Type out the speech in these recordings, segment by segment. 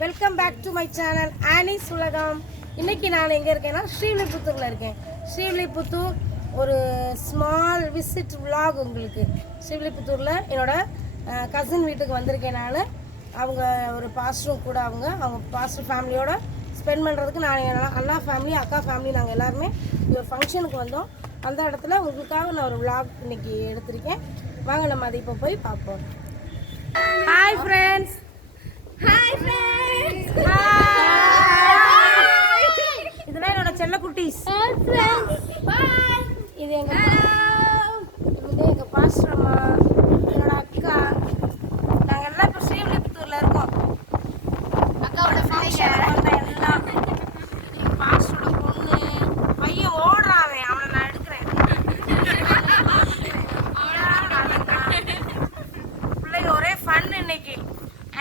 Welcome back to my channel ஆனிஸ் உலகம். இன்னைக்கு நான் எங்கே இருக்கேன்னா ஸ்ரீவில்லிபுத்தூரில் இருக்கேன். ஸ்ரீவில்லிபுத்தூர் ஒரு ஸ்மால் விசிட் vlog உங்களுக்கு. ஸ்ரீவில்லிபுத்தூரில் என்னோட கசின் வீட்டுக்கு வந்திருக்கேன். நான் அவங்க ஒரு பாஸ்டரும் கூட அவங்க பாஸ்டர் ஃபேமிலியோட ஸ்பெண்ட் பண்ணுறதுக்கு நான் அண்ணா ஃபேமிலி அக்கா ஃபேமிலி நாங்கள் எல்லாருமே ஒரு ஃபங்க்ஷனுக்கு வந்தோம். அந்த இடத்துல உங்களுக்காக நான் ஒரு vlog இன்னைக்கு எடுத்திருக்கேன். வாங்க நம்ம அதை இப்போ போய் பார்ப்போம். Hi friends. Hi friends. இதெல்லாம் என்னோட செல்ல குட்டீஸ். பாய். இது எங்க பாஸ்டர் அம்மா, என்னோட அக்கா. நாங்கள் எல்லாம் இப்போ ஸ்ரீவில்லிபுத்தூர்ல இருக்கோம். அக்காவோட ஃபங்க்ஷன் எல்லாம் எங்கள் பாஸ்டரோட பொண்ணு பையன் ஓடுறான். அவனை நான் எடுக்கிறேன். பிள்ளைங்க ஒரே ஃபன் இன்னைக்கு.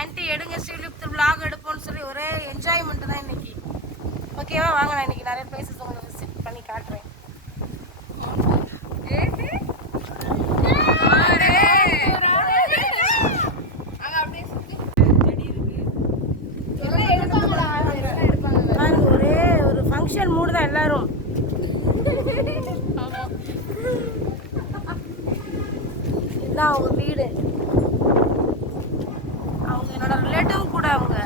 ஆன்ட்டி எடுங்க ஸ்ரீவில்லிபுத்தூர் vlog எடுப்போம்னு சொல்லி ஒரே என்ஜாய்மெண்ட் தான் இன்னைக்கு. ஓகேவா? வாங்க, நான் இன்னைக்கு நிறைய பிளேசஸ் உங்களுக்கு விசிட் பண்ணி காட்டுறேன். ஒரே ஒரு ஃபங்க்ஷன் மூடு தான் எல்லாரும். இதுதான் அவங்க வீடு. அவங்க என்னோட ரிலேட்டிவ் கூட. அவங்க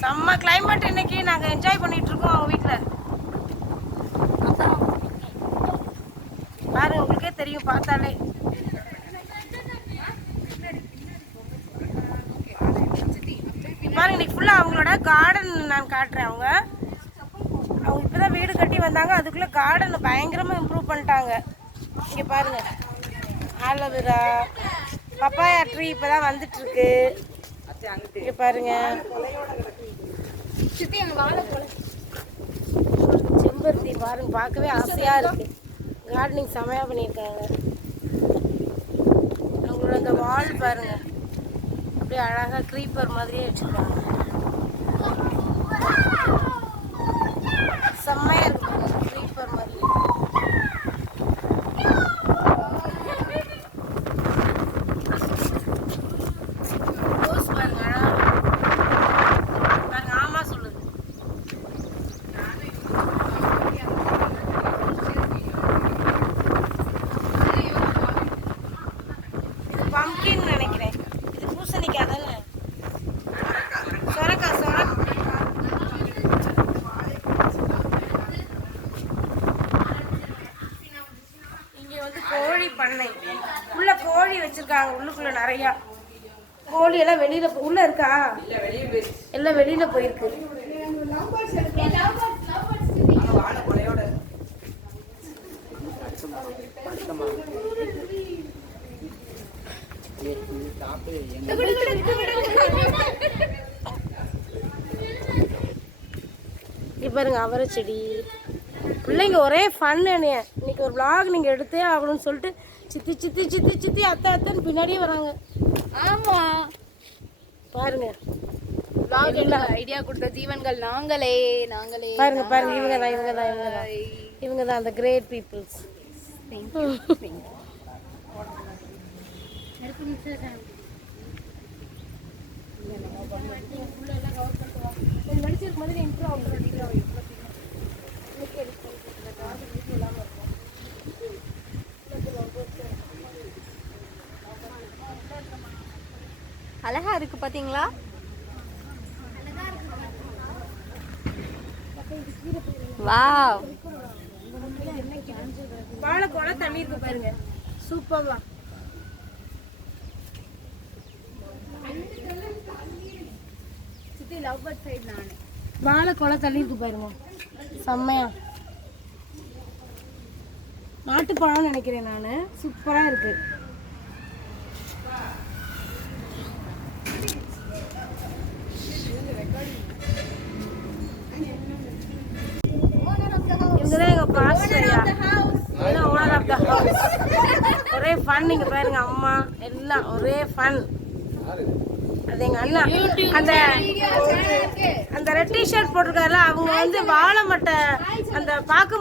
செம்ம கிளைமேட் இன்னைக்கு. நாங்க என்ஜாய் பண்ணிட்டு இருக்கோம் அவங்க வீட்டுல. பாருங்க, உங்களுக்கே தெரியும் பார்த்தாலே. பாருங்க, இன்னைக்கு ஃபுல்லா அவங்களோட கார்டன் நான் காட்டுறேன். அவங்க இப்பதான் வீடு கட்டி வந்தாங்க. அதுக்குள்ள கார்டன் பயங்கரமா இம்ப்ரூவ் பண்ணிட்டாங்க. இங்க பாருங்க, ஆலோவேரா பப்பாயா ட்ரீ இப்பதான் வந்துட்டு இருக்கு. இங்க பாருங்க, செம்பருத்தி பாருங்க, பார்க்கவே ஆசையா இருக்கு. கார்டனிங் செமையா பண்ணியிருக்காங்க. அவங்களோட அந்த வால் பாருங்க, அப்படியே அழகா க்ரீப்பர் மாதிரியே வச்சிருக்காங்க. செம்மையா இருக்கு க்ரீப்பர் மாதிரி. பம்கின் நினைக்கிறேன். இது பூசணிக்காய் தானே? சொரக்காய். இங்க வந்து கோழி பண்ணை. உள்ள கோழி வச்சிருக்காங்க. உள்ளுக்குள்ள நிறைய கோழி எல்லாம் வெளியில உள்ள இருக்கா? எல்லாம் வெளியில போயிருக்கு. பாருங்க, அவரை செடி. பிள்ளைங்க ஒரே ஃபன். இன்னைக்கு ஒரு vlog நீங்க எடுத்தே ஆகணும்னு சொல்லிட்டு சித்தி சித்தி சித்தி சித்தி அத்தை அத்தைன்னு பின்னாடியே வராங்க. ஆமா, பாருங்க, ஐடியா கொடுத்த ஜீவன்கள் நாங்களே. பாருங்க பாருங்க, இவங்க தான் அந்த கிரேட் பீப்புள்ஸ். அழகா இருக்கு பாத்தீங்களா? வாவ், வாழைக்கோலை தண்ணி இருக்கு பாருங்க, சூப்பர்வா. வாழைக்கோலை தண்ணி இருக்கு பாருங்க, செம்மையா. மாட்டுப்பழம்னு நினைக்கிறேன் நானு. சூப்பரா இருக்கு. இவங்கதான் எங்க pastor, owner of the house. ஒரே ஃபன். நீங்க பாருங்க, அம்மா எல்லாம் ஒரே ஃபன். அது எங்கள் அண்ணா. அந்த அந்த ரெட் டிஷர்ட் போட்டிருக்காருல, அவங்க வந்து வாழை மட்டை, அந்த பாக்கு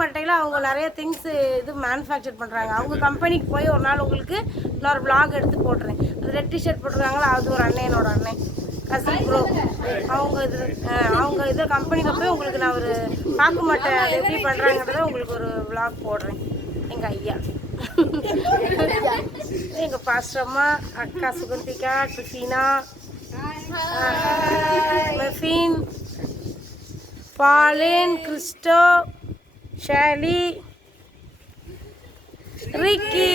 மட்டையில் அவங்க நிறைய திங்ஸ் இது மேனுஃபேக்சர் பண்ணுறாங்க. அவங்க கம்பெனிக்கு போய் ஒரு நாள் உங்களுக்கு இன்னொரு vlog எடுத்து போட்டுறேன். அந்த ரெட் டிஷர்ட் போட்டிருக்காங்களா, அது ஒரு அண்ணன், என்னோட அண்ணன் கசின் ப்ரோ. அவங்க இது கம்பெனிக்கு போய் உங்களுக்கு நான் ஒரு பாக்கு மட்டை அது எப்படி பண்ணுறாங்கிறத உங்களுக்கு ஒரு vlog போடுறேன். எங்கள் ஐயா, எங்கள் பாஸ்டம்மா, அக்கா சுகந்திகா, ட்ரிஃபீனா, மெஃபின், பாலின், கிறிஸ்டோ, ஷேலி, ரிக்கி.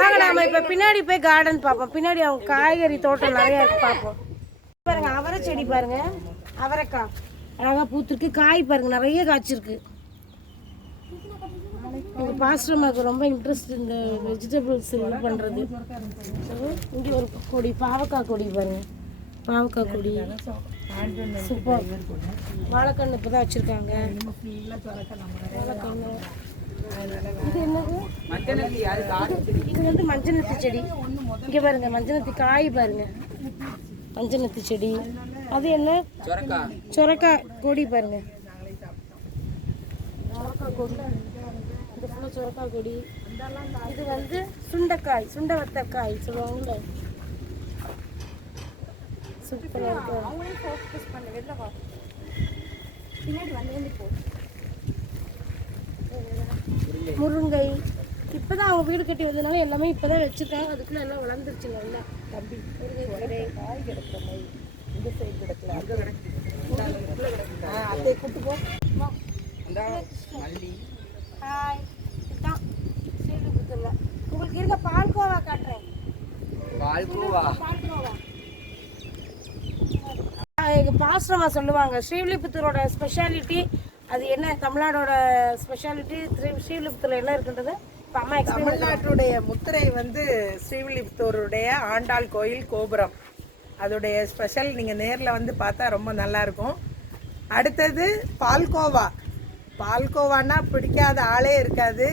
வாங்க நாம இப்போ பின்னாடி போய் கார்டன் பார்ப்போம். பின்னாடி அவங்க காய்கறி தோட்டம் நிறையா இருக்கு, பார்ப்போம். பாருங்க அவரை செடி பாருங்க, அவரைக்காய் அழகாக பூத்துருக்கு. காய் பாருங்க நிறைய காய்ச்சிருக்கு. எங்கள் பாஸ்டர்மாவுக்கு ரொம்ப இன்ட்ரெஸ்ட் இந்த வெஜிடபிள்ஸ் இது பண்ணுறது. இங்கே ஒரு கொடி, பாவக்காய் கொடி பாருங்க, பாவக்காய் கொடி சூப்பர். வாழைக்கன்று இப்போ தான் வச்சுருக்காங்க. வாழைக்கன்று இது என்னது? இது வந்து மஞ்சனத்தி செடி. இங்கே பாருங்க மஞ்சனத்தி காய் பாருங்க, மஞ்சனத்தி செடி. அது என்ன? சொரக்காய் கொடி பாருங்க, சொரக்காய் கொடி. இது ஃபுல்லாக சொரக்காய் கொடி. இது வந்து சுண்டைக்காய், சுண்டை வத்தக்காய் சொல்லுவாங்கல்ல, சூப்பராக இருக்கு. முருங்கை இப்போ தான் அவங்க வீடு கட்டி வந்ததுனால எல்லாமே இப்போ தான் வச்சுருக்காங்க. அதுக்குள்ளே எல்லாம் வளர்ந்துருச்சுங்க. எல்லாம் தம்பி முருங்கை காய் கிடக்கிற மாதிரி இந்த சைடு கிடக்கல, அங்கே கிடக்கு. அதை கூட்டு போ. ஹாய், இதுதான் ஸ்ரீவில்லிபுத்தூர்ல உங்களுக்கு இருக்க பால்கோவா காட்டுறேன். பால்கோவா எங்கள் பாஸ்டர்மா சொல்லுவாங்க ஸ்ரீவில்லிபுத்தூரோட ஸ்பெஷாலிட்டி அது என்ன, தமிழ்நாடோட ஸ்பெஷாலிட்டி ஸ்ரீவில்லிபுத்தூர்ல என்ன இருக்குன்றது இப்போ அம்மா தமிழ்நாட்டுடைய முத்திரை வந்து ஸ்ரீவில்லிபுத்தூருடைய ஆண்டாள் கோயில் கோபுரம். அதோடைய ஸ்பெஷல் நீங்கள் நேரில் வந்து பார்த்தா ரொம்ப நல்லாயிருக்கும். அடுத்தது பால்கோவா. பால்கோவானா பிடிக்காத ஆளே இருக்காது.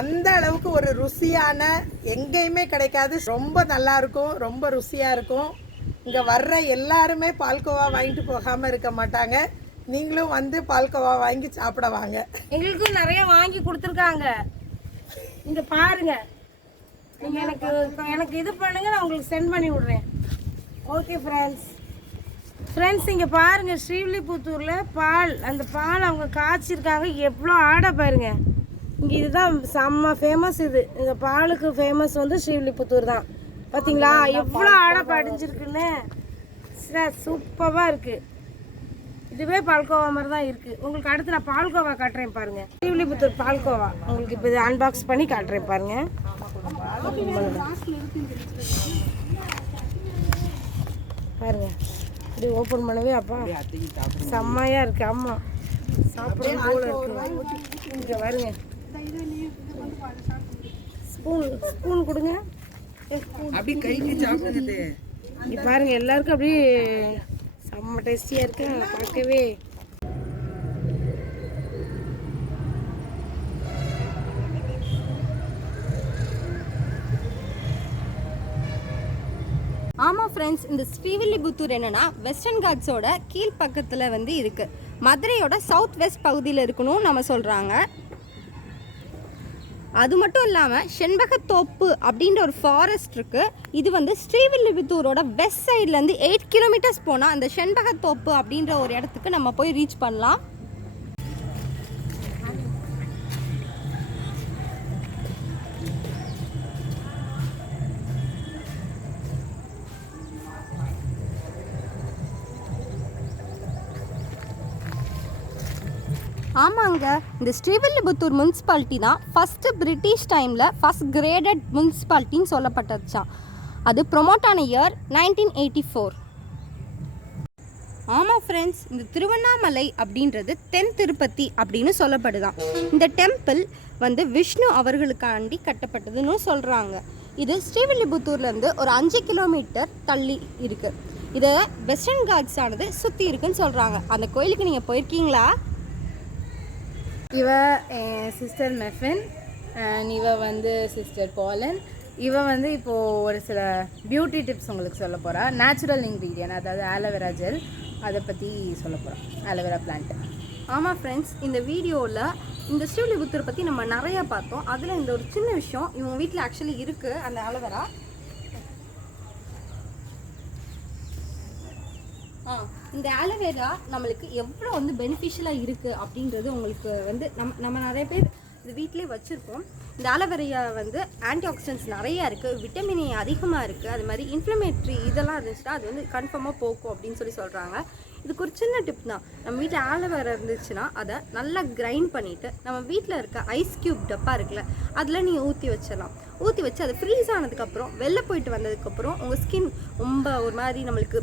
அந்த அளவுக்கு ஒரு ருசியான, எங்கேயுமே கிடைக்காது, ரொம்ப நல்லா இருக்கும், ரொம்ப ருசியாக இருக்கும். இங்கே வர்ற எல்லாருமே பால்கோவா வாங்கிட்டு போகாமல் இருக்க மாட்டாங்க. நீங்களும் வந்து பால்கோவா வாங்கி சாப்பிட வாங்க. எங்களுக்கும் நிறைய வாங்கி கொடுத்துருக்காங்க. இங்கே பாருங்க, நீங்கள் எனக்கு இது பண்ணுங்க, நான் உங்களுக்கு சென்ட் பண்ணி விட்றேன். ஓகே ஃப்ரெண்ட்ஸ் இங்கே பாருங்கள், ஸ்ரீவில்லிபுத்தூரில் பால், அந்த பால் அவங்க காய்ச்சிருக்காங்க. எவ்வளோ ஆடை பாருங்க. இங்கே இதுதான் செம்ம ஃபேமஸ். இந்த பாலுக்கு ஃபேமஸ் வந்து ஸ்ரீவில்லிபுத்தூர் தான். பார்த்தீங்களா எவ்வளோ ஆடை படிஞ்சிருக்குன்னு. சூப்பராக இருக்குது. இதுவே பால்கோவா மாதிரி தான் இருக்குது. உங்களுக்கு அடுத்து நான் பால்கோவா காட்டுறேன் பாருங்கள். ஸ்ரீவில்லிபுத்தூர் பால்கோவா உங்களுக்கு இப்போ இது அன்பாக்ஸ் பண்ணி காட்டுறேன் பாருங்கள். பாருங்க இப்படி ஓப்பன் பண்ணவே அப்பா செம்மையாக இருக்குது. ஆமாம் சாப்பிடும் போல இருக்கு. இங்கே பாருங்க, ஸ்பூன் கொடுங்க. இப்படி பாருங்க எல்லாருக்கும் அப்படியே செம்ம டேஸ்டியாக இருக்கு பார்க்கவே. ஆமாம் ஃப்ரெண்ட்ஸ், இந்த ஸ்ரீவில்லிபுத்தூர் என்னன்னா வெஸ்டர்ன் காட்ஸோட கீழ் பக்கத்தில் வந்து இருக்குது. மதுரையோட சவுத் வெஸ்ட் பகுதியில் இருக்கணும் நம்ம சொல்கிறாங்க. அது மட்டும் இல்லாமல் செண்பகத்தோப்பு அப்படின்ற ஒரு ஃபாரஸ்ட் இருக்குது. இது வந்து ஸ்ரீவில்லிபுத்தூரோட வெஸ்ட் சைட்லேருந்து 8 கிலோமீட்டர்ஸ் போனால் அந்த செண்பகத்தோப்பு அப்படின்ற ஒரு இடத்துக்கு நம்ம போய் ரீச் பண்ணலாம். ஆமாங்க, இந்த ஸ்ரீவில்லிபுத்தூர் முனிசிபாலிட்டி தான் ஃபஸ்ட்டு பிரிட்டிஷ் டைமில் ஃபஸ்ட் கிரேடட் முனிசிபாலிட்டின்னு சொல்லப்பட்டதுச்சான். அது ப்ரொமோட் ஆன இயர் 1984. ஆமாம் ஃப்ரெண்ட்ஸ், இந்த திருவண்ணாமலை அப்படின்றது தென் திருப்பதி அப்படின்னு சொல்லப்படுதான். இந்த டெம்பிள் வந்து விஷ்ணு அவர்களுக்காண்டி கட்டப்பட்டதுன்னு சொல்கிறாங்க. இது ஸ்ரீவில்லிபுத்தூர்லேருந்து ஒரு 5 கிலோமீட்டர் தள்ளி இருக்குது. இதை வெஸ்டர்ன் காட்ஸ் ஆனது சுற்றி இருக்குன்னு சொல்கிறாங்க. அந்த கோயிலுக்கு நீங்கள் போயிருக்கீங்களா? இவ என் சிஸ்டர் மெஃபின் அண்ட் இவ வந்து சிஸ்டர் பாலன் இவன் வந்து இப்போது ஒரு சில பியூட்டி டிப்ஸ் உங்களுக்கு சொல்ல போகிறா. நேச்சுரல் இன்க்ரீடியன்ட், அதாவது ஆலோவேரா ஜெல், அதை பற்றி சொல்ல போகிறோம். Aloe vera plant. ஆமாம் ஃப்ரெண்ட்ஸ், இந்த வீடியோவில் இந்த ஸ்ரீவில்லிபுத்தூரை பற்றி நம்ம நிறையா பார்த்தோம். அதில் இந்த ஒரு சின்ன விஷயம் இவங்க வீட்டில் ஆக்சுவலி இருக்குது. அந்த ஆலோவேரா இந்த ஆலோவேரா நம்மளுக்கு எவ்வளோ வந்து பெனிஃபிஷியலாக இருக்குது அப்படின்றது உங்களுக்கு வந்து நம்ம நிறைய பேர் இது வீட்டிலே வச்சுருக்கோம். இந்த ஆலோவேரா வந்து ஆன்டி ஆக்சிடென்ட்ஸ் நிறையா இருக்குது, விட்டமின் ஏ அதிகமாக இருக்குது, அது மாதிரி இன்ஃப்ளமேட்ரி இதெல்லாம் இருந்துச்சுன்னா அது வந்து கன்ஃபார்மாக போக்கும் அப்படின்னு சொல்கிறாங்க. இதுக்கு ஒரு சின்ன டிப் தான். நம்ம வீட்டில் ஆலோவேரா இருந்துச்சுன்னா அதை நல்லா கிரைண்ட் பண்ணிவிட்டு நம்ம வீட்டில் இருக்க ஐஸ் க்யூப் டப்பா இருக்குல்ல, அதில் நீங்கள் ஊற்றி வச்சிடலாம். ஊற்றி வச்சு அது ஃப்ரீஸ் ஆனதுக்கப்புறம் வெளில போயிட்டு வந்ததுக்கப்புறம் உங்கள் ஸ்கின் ரொம்ப ஒரு மாதிரி நம்மளுக்கு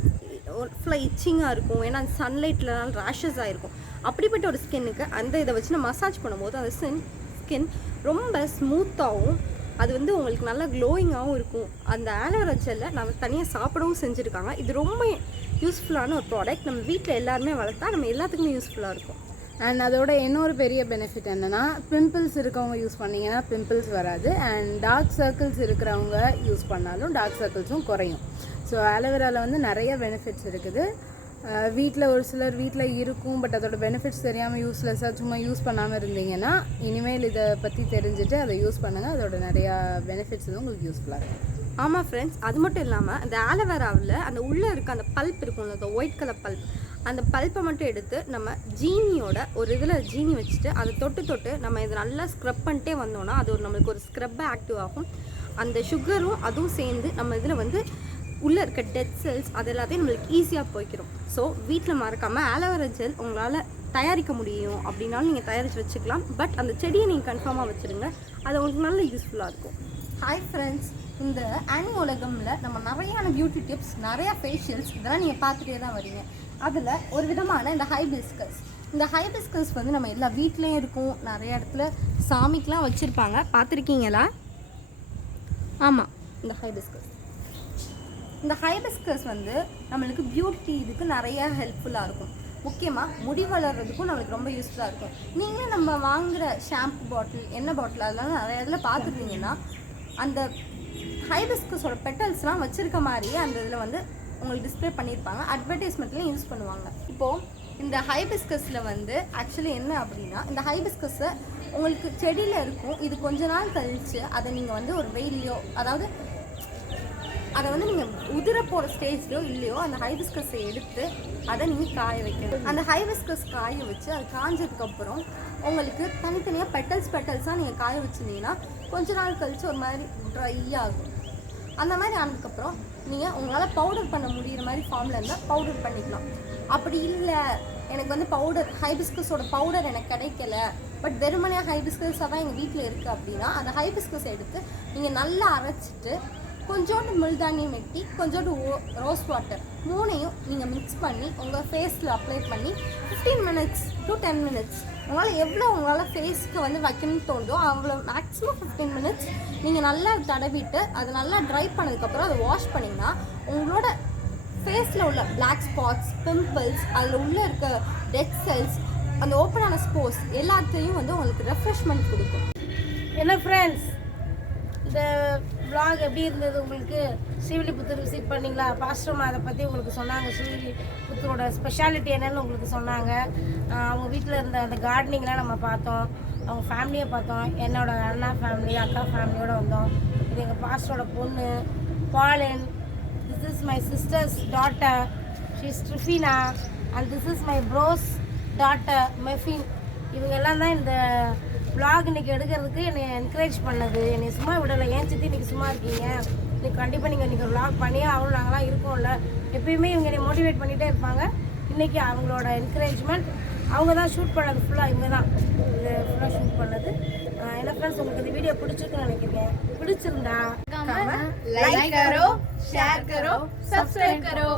ஃபுல்லாக இச்சிங்காக இருக்கும். ஏன்னா அந்த சன்லைட்லனால ரேஷஸ் ஆகிருக்கும். அப்படிப்பட்ட ஒரு ஸ்கின்னுக்கு அந்த இதை வச்சு நம்ம மசாஜ் பண்ணும்போது அந்த ஸ்கின் ரொம்ப ஸ்மூத்தாகவும் அது வந்து உங்களுக்கு நல்லா க்ளோயிங்காகவும் இருக்கும். அந்த ஆலோவேரா ஜெல்லை நம்ம தனியாக சாப்பிடவும் செஞ்சுருக்காங்க. இது ரொம்ப யூஸ்ஃபுல்லான ஒரு ப்ராடக்ட். நம்ம வீட்டில் எல்லாருமே வளர்த்தா நம்ம எல்லாத்துக்குமே யூஸ்ஃபுல்லாக இருக்கும். அண்ட் அதோட இன்னொரு பெரிய பெனிஃபிட் என்னென்னா, பிம்பிள்ஸ் இருக்கவங்க யூஸ் பண்ணிங்கன்னா பிம்பிள்ஸ் வராது. அண்ட் டார்க் சர்க்கிள்ஸ் இருக்கிறவங்க யூஸ் பண்ணாலும் டார்க் சர்க்கிள்ஸும் குறையும். ஸோ ஆலோவேராவில் வந்து நிறைய பெனிஃபிட்ஸ் இருக்குது. வீட்டில் ஒரு சிலர் வீட்டில் இருக்கும், பட் அதோட பெனிஃபிட்ஸ் தெரியாமல் யூஸ்லெஸ்ஸாக சும்மா யூஸ் பண்ணாமல் இருந்தீங்கன்னா இனிமேல் இதை பற்றி தெரிஞ்சுட்டு அதை யூஸ் பண்ணுங்கள். அதோட நிறையா பெனிஃபிட்ஸ் வந்து உங்களுக்கு யூஸ்ஃபுல்லாக இருக்கும். ஆமாம் ஃப்ரெண்ட்ஸ், அது மட்டும் இல்லாமல் அந்த ஆலோவேராவில் அந்த உள்ளே இருக்க அந்த பல்ப் இருக்கும்ல, அந்த ஒயிட் கலர் பல்ப், அந்த பல்ப்பை மட்டும் எடுத்து நம்ம ஜீனியோட ஒரு இதில் ஜீனி வச்சுட்டு அதை தொட்டு நம்ம இதை நல்லா ஸ்க்ரப் பண்ணிட்டே வந்தோம்னா அது ஒரு நம்மளுக்கு ஒரு ஸ்க்ரப்பாக ஆக்டிவ் ஆகும். அந்த சுகரும் அதுவும் சேர்ந்து நம்ம இதில் வந்து உள்ளே இருக்க டெட் செல்ஸ் அது எல்லாத்தையும் நம்மளுக்கு ஈஸியாக போய்க்கிறோம். ஸோ வீட்டில் மறக்காமல் ஆலோவேரா ஜெல் உங்களால் தயாரிக்க முடியும் அப்படின்னாலும் நீங்கள் தயாரித்து வச்சுக்கலாம். பட் அந்த செடியை நீங்கள் கன்ஃபார்மாக வச்சுருங்க, அது உங்களுக்கு நல்ல யூஸ்ஃபுல்லாக இருக்கும். ஹாய் ஃப்ரெண்ட்ஸ், இந்த ஆனி உலகமில் நம்ம நிறையான பியூட்டி டிப்ஸ், நிறையா ஃபேஷியல்ஸ் இதெல்லாம் நீங்கள் பார்த்துட்டே தான் வரீங்க. அதில் ஒரு விதமான இந்த ஹைபிஸ்கஸ் வந்து நம்ம எல்லா வீட்லேயும் இருக்கும், நிறைய இடத்துல சாமிக்கெலாம் வச்சுருப்பாங்க. பார்த்துருக்கீங்களா? ஆமாம், இந்த ஹைபிஸ்கஸ் வந்து நம்மளுக்கு பியூட்டி இதுக்கு நிறையா ஹெல்ப்ஃபுல்லாக இருக்கும். முக்கியமாக முடி வளர்கிறதுக்கும் நம்மளுக்கு ரொம்ப யூஸ்ஃபுல்லாக இருக்கும். நீங்களே நம்ம வாங்குகிற ஷாம்பு பாட்டில், எண்ணெய் பாட்டில் அதெல்லாம் நிறைய இதில் பார்த்துருந்தீங்கன்னா அந்த ஹைபிஸ்கஸோட பெட்டல்ஸ்லாம் வச்சுருக்க மாதிரியே அந்த இதில் வந்து உங்களுக்கு டிஸ்பிளே பண்ணியிருப்பாங்க. அட்வர்டைஸ்மெண்ட்லேயும் யூஸ் பண்ணுவாங்க. இப்போது இந்த ஹைபிஸ்கஸில் வந்து ஆக்சுவலி என்ன அப்படின்னா, இந்த ஹைபிஸ்கஸை உங்களுக்கு செடியில் இருக்கும். இது கொஞ்ச நாள் கழித்து அதை நீங்கள் வந்து ஒரு வெயிலையோ, அதாவது அதை வந்து நீங்கள் உதிர போகிற ஸ்டேஜ்லையோ இல்லையோ அந்த ஹைபிஸ்கஸை எடுத்து அதை நீங்கள் காய வைக்கணும். அந்த ஹைபிஸ்கஸ் காய வச்சு அது காஞ்சதுக்கப்புறம் உங்களுக்கு தனித்தனியாக பெட்டல்ஸாக நீங்கள் காய வச்சுருந்தீங்கன்னா கொஞ்ச நாள் கழித்து ஒரு மாதிரி ட்ரை ஆகும். அந்த மாதிரி ஆனதுக்கப்புறம் நீங்கள் உங்களால் பவுடர் பண்ண முடிகிற மாதிரி ஃபார்மில் இருந்தால் பவுடர் பண்ணிக்கலாம். அப்படி இல்லை எனக்கு வந்து ஹைபிஸ்கஸோட பவுடர் எனக்கு கிடைக்கல, பட் வெறுமனையாக ஹைபிஸ்கஸாக தான் எங்கள் வீட்டில் இருக்குது அப்படின்னா அந்த ஹைபிஸ்கஸ் எடுத்து நீங்கள் நல்லா அரைச்சிட்டு கொஞ்சோண்டு முல்தானி மெட்டி, கொஞ்சோண்டு ரோஸ் வாட்டர், மூணையும் நீங்கள் மிக்ஸ் பண்ணி உங்கள் ஃபேஸில் அப்ளை பண்ணி 15 minutes to 10 minutes உங்களால் ஃபேஸ்க்கு வந்து வைக்கணும்னு தோணுதோ அவ்வளோ, மேக்ஸிமம் 15 minutes நீங்கள் நல்லா தடவிட்டு அது நல்லா ட்ரை பண்ணதுக்கப்புறம் அதை வாஷ் பண்ணிங்கன்னா உங்களோட ஃபேஸில் உள்ள பிளாக் ஸ்பாட்ஸ், பிம்பிள்ஸ், அதில் உள்ளே இருக்க டெட் செல்ஸ், அந்த ஓப்பனான ஸ்போர்ஸ் எல்லாத்தையும் வந்து உங்களுக்கு ரெஃப்ரெஷ்மெண்ட் கொடுக்கும். என்ன ஃப்ரெண்ட்ஸ், இந்த vlog எப்படி இருந்தது உங்களுக்கு? ஸ்ரீவில்லிபுத்தூர் விசிட் பண்ணிங்களா? பாஸ்டர்மா அதை பற்றி உங்களுக்கு சொன்னாங்க. ஸ்ரீவில்லிபுத்தூரோட ஸ்பெஷாலிட்டி என்னன்னு உங்களுக்கு சொன்னாங்க. அவங்க வீட்டில் இருந்த அந்த கார்டனிங்லாம் நம்ம பார்த்தோம், அவங்க ஃபேமிலியை பார்த்தோம். என்னோட அண்ணா ஃபேமிலி, அக்கா ஃபேமிலியோடு வந்தோம். இது எங்கள் பாஸ்டரோட பொண்ணு பாலன். This is my sister's daughter, she is Tryphena. And this is my bro's daughter Mephin. இவங்க எல்லாம் தான் இந்த vlog இன்றைக்கி எடுக்கிறதுக்கு என்னை என்கரேஜ் பண்ணது. என்னை சும்மா விடலை. ஏன் சித்தி இன்றைக்கி சும்மா இருக்கீங்க, இன்றைக்கி கண்டிப்பாக நீங்கள் இன்றைக்கி vlog பண்ணியே ஆகணும், நாங்களாம் இருக்கோம்ல. எப்பயுமே இவங்க என்னை மோட்டிவேட் பண்ணிகிட்டே இருப்பாங்க. இன்றைக்கி அவங்களோட என்கரேஜ்மெண்ட், அவங்க தான் ஷூட் பண்ணது ஃபுல்லாக, இவங்க தான் இது ஃபுல்லாக ஷூட் பண்ணது. என்ன ஃப்ரெண்ட்ஸ், உங்களுக்கு இந்த வீடியோ பிடிச்சிருக்குன்னு நினைக்கிறேன். பிடிச்சிருந்தா लाइक करो, शेयर करो, सब्सक्राइब करो.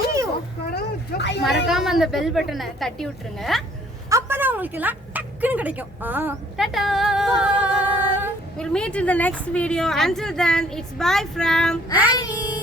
ஐயோ, மறக்காம அந்த பெல் பட்டனை தட்டி விட்டுருங்க. அப்பதான் உங்களுக்கு எல்லாம் டக்குன்னு கிடைக்கும். Tata. We'll meet in the next video. Until then, it's bye from Annie.